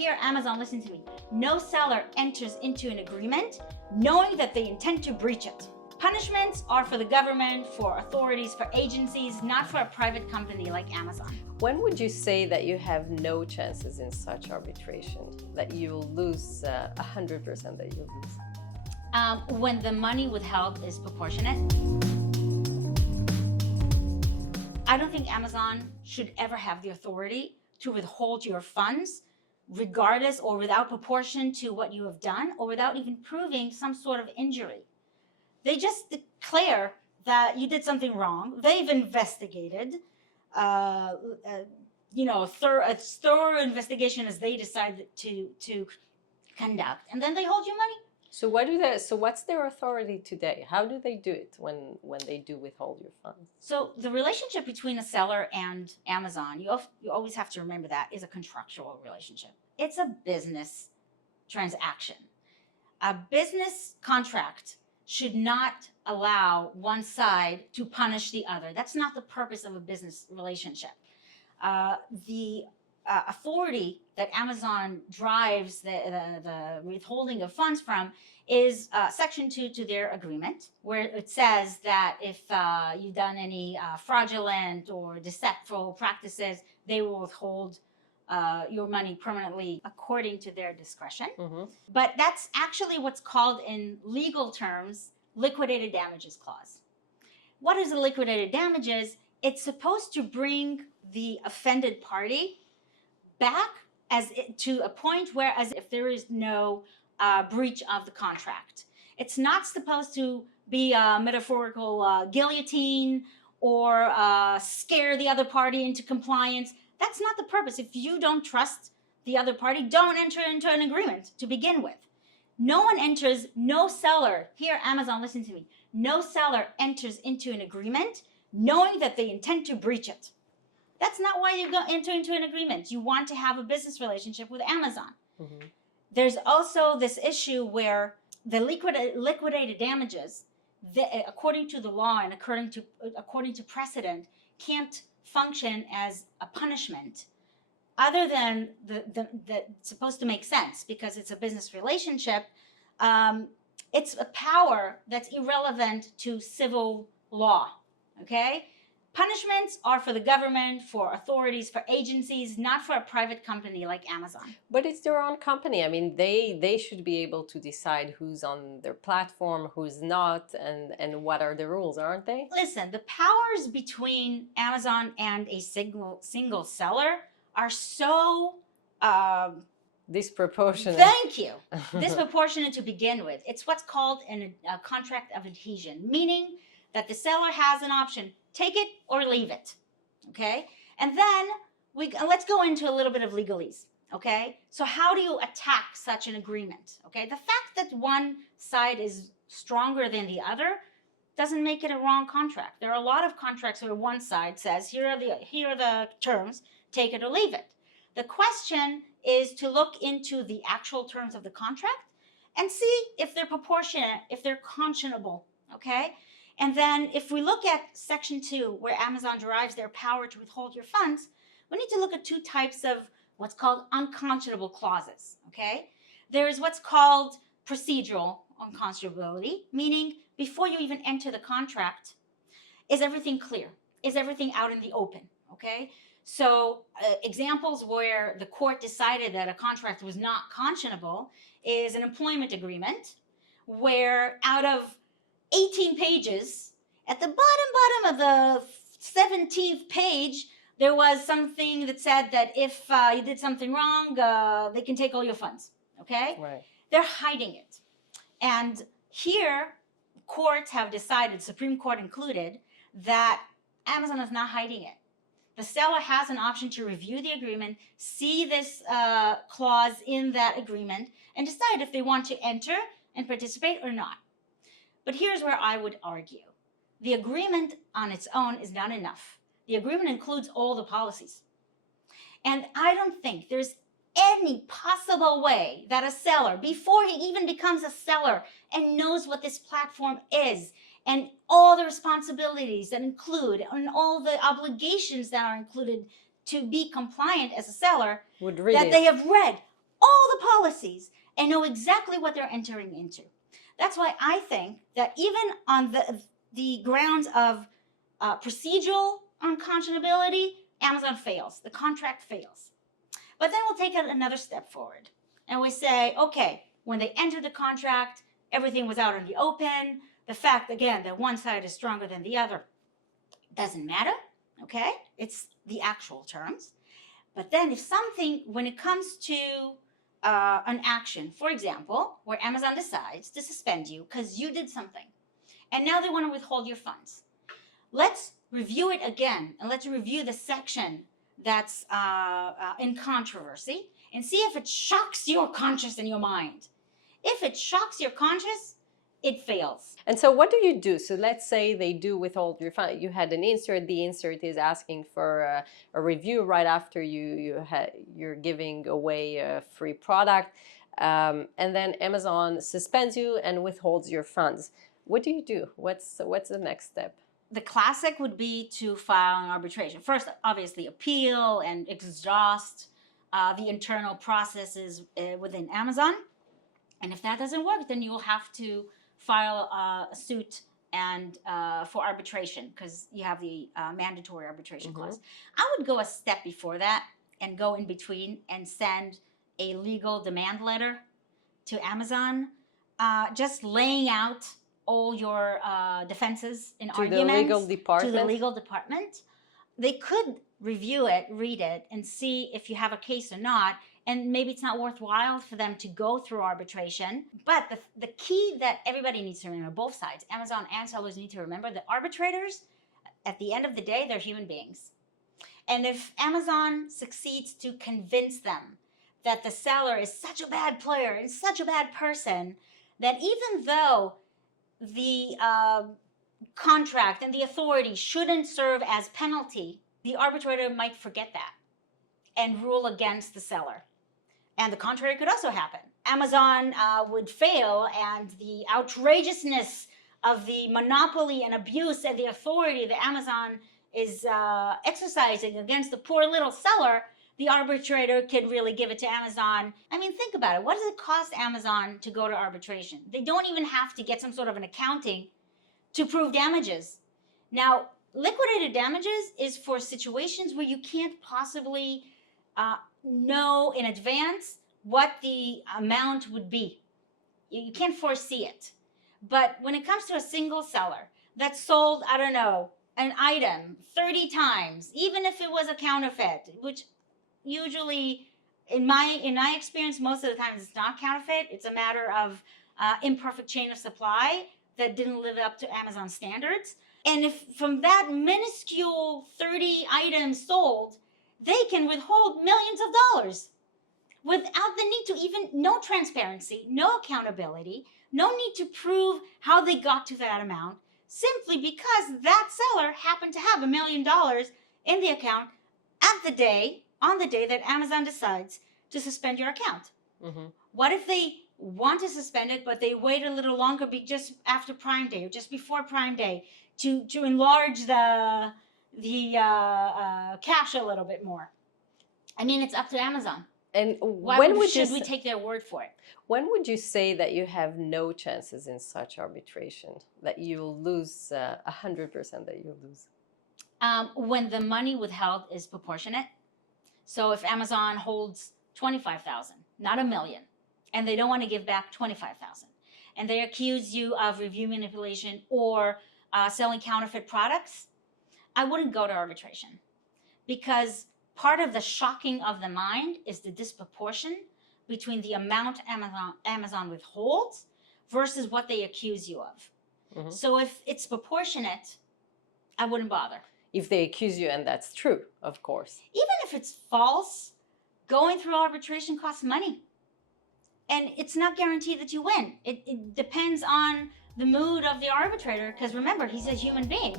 Here, Amazon, listen to me. No seller enters into an agreement knowing that they intend to breach it. Punishments are for the government, for authorities, for agencies, not for a private company like Amazon. When would you say that you have no chances in such arbitration, that you'll lose 100% that you'll lose? When the money withheld is proportionate. I don't think Amazon should ever have the authority to withhold your funds, regardless or without proportion to what you have done, or without even proving some sort of injury. They just declare that you did something wrong. They've investigated, a thorough investigation as they decide to conduct, and then they hold you money. So what's their authority today? How do they do it when they do withhold your funds? So the relationship between a seller and Amazon, you always have to remember that, is a contractual relationship. It's a business transaction. A business contract should not allow one side to punish the other. That's not the purpose of a business relationship. The authority that Amazon drives the withholding of funds from is Section 2 to their agreement, where it says that if you've done any fraudulent or deceptive practices, they will withhold your money permanently according to their discretion. Mm-hmm. But that's actually what's called in legal terms liquidated damages clause. What is a liquidated damages? It's supposed to bring the offended party back to a point where as if there is no breach of the contract. It's not supposed to be a metaphorical guillotine or scare the other party into compliance. That's not the purpose. If you don't trust the other party, don't enter into an agreement to begin with. No one enters, no seller, here Amazon, listen to me, no seller enters into an agreement knowing that they intend to breach it. That's not why you enter into an agreement. You want to have a business relationship with Amazon. Mm-hmm. There's also this issue where the liquidated damages, according to the law and according to precedent, can't function as a punishment other than it's supposed to make sense because it's a business relationship. It's a power that's irrelevant to civil law, okay? Punishments are for the government, for authorities, for agencies, not for a private company like Amazon. But it's their own company. I mean, they should be able to decide who's on their platform, who's not, and what are the rules, aren't they? Listen, the powers between Amazon and a single seller are so disproportionate. Thank you. Disproportionate to begin with. It's what's called a contract of adhesion, meaning that the seller has an option. Take it or leave it, okay? And then let's go into a little bit of legalese, okay? So how do you attack such an agreement, okay? The fact that one side is stronger than the other doesn't make it a wrong contract. There are a lot of contracts where one side says, here are the terms, take it or leave it. The question is to look into the actual terms of the contract and see if they're proportionate, if they're conscionable, okay? And then if we look at Section 2, where Amazon derives their power to withhold your funds, we need to look at two types of what's called unconscionable clauses, okay? There's what's called procedural unconscionability, meaning before you even enter the contract, is everything clear? Is everything out in the open, okay? So examples where the court decided that a contract was not conscionable is an employment agreement where out of 18 pages, at the bottom of the 17th page, there was something that said that if you did something wrong, they can take all your funds, okay? Right. They're hiding it. And here, courts have decided, Supreme Court included, that Amazon is not hiding it. The seller has an option to review the agreement, see this clause in that agreement, and decide if they want to enter and participate or not. But here's where I would argue. The agreement on its own is not enough. The agreement includes all the policies. And I don't think there's any possible way that a seller, before he even becomes a seller and knows what this platform is and all the responsibilities that include and all the obligations that are included to be compliant as a seller, would read that it. they have read policies and know exactly what they're entering into. That's why I think that even on the grounds of procedural unconscionability, Amazon fails. The contract fails. But then we'll take it another step forward. And we say, okay, when they entered the contract, everything was out in the open. The fact, again, that one side is stronger than the other doesn't matter, okay? It's the actual terms. But then if something, when it comes to an action, for example, where Amazon decides to suspend you because you did something, and now they want to withhold your funds, let's review it again, and let's review the section that's in controversy and see if it shocks your conscience and your mind. If it shocks your conscience, it fails. And so what do you do? So let's say they do withhold your fund. You had an insert. The insert is asking for a review right after you're giving away a free product. And then Amazon suspends you and withholds your funds. What do you do? What's the next step? The classic would be to file an arbitration. First, obviously, appeal and exhaust the internal processes within Amazon. And if that doesn't work, then you will have to file a suit and for arbitration, because you have the mandatory arbitration clause. I would go a step before that and go in between and send a legal demand letter to Amazon, just laying out all your defenses and arguments to the legal department. To the legal department. They could review it, read it, and see if you have a case or not. And maybe it's not worthwhile for them to go through arbitration. But the key that everybody needs to remember, both sides, Amazon and sellers need to remember, that arbitrators, at the end of the day, they're human beings. And if Amazon succeeds to convince them that the seller is such a bad player, is such a bad person, that even though the contract and the authority shouldn't serve as penalty, the arbitrator might forget that and rule against the seller. And the contrary could also happen. Amazon would fail, and the outrageousness of the monopoly and abuse and the authority that Amazon is exercising against the poor little seller, the arbitrator could really give it to Amazon. I mean, think about it. What does it cost Amazon to go to arbitration? They don't even have to get some sort of an accounting to prove damages. Now, liquidated damages is for situations where you can't possibly know in advance what the amount would be. You can't foresee it. But when it comes to a single seller that sold, I don't know, an item 30 times, even if it was a counterfeit, which usually, in my experience, most of the time it's not counterfeit. It's a matter of imperfect chain of supply that didn't live up to Amazon standards. And if from that minuscule 30 items sold, they can withhold millions of dollars without the need to no transparency, no accountability, no need to prove how they got to that amount, simply because that seller happened to have $1 million in the account on the day that Amazon decides to suspend your account. What if they want to suspend it, but they wait a little longer, just after Prime Day or just before Prime Day, to enlarge the cash a little bit more? I mean, it's up to Amazon. And should we take their word for it? When would you say that you have no chances in such arbitration, that you'll lose 100%, that you'll lose? When the money withheld is proportionate. So if Amazon holds $25,000, not $1 million, and they don't want to give back $25,000, and they accuse you of review manipulation or selling counterfeit products, I wouldn't go to arbitration, because part of the shocking of the mind is the disproportion between the amount Amazon withholds versus what they accuse you of. So if it's proportionate, I wouldn't bother. If they accuse you, and that's true, of course. Even if it's false, going through arbitration costs money. And it's not guaranteed that you win. It depends on the mood of the arbitrator, because remember, he's a human being.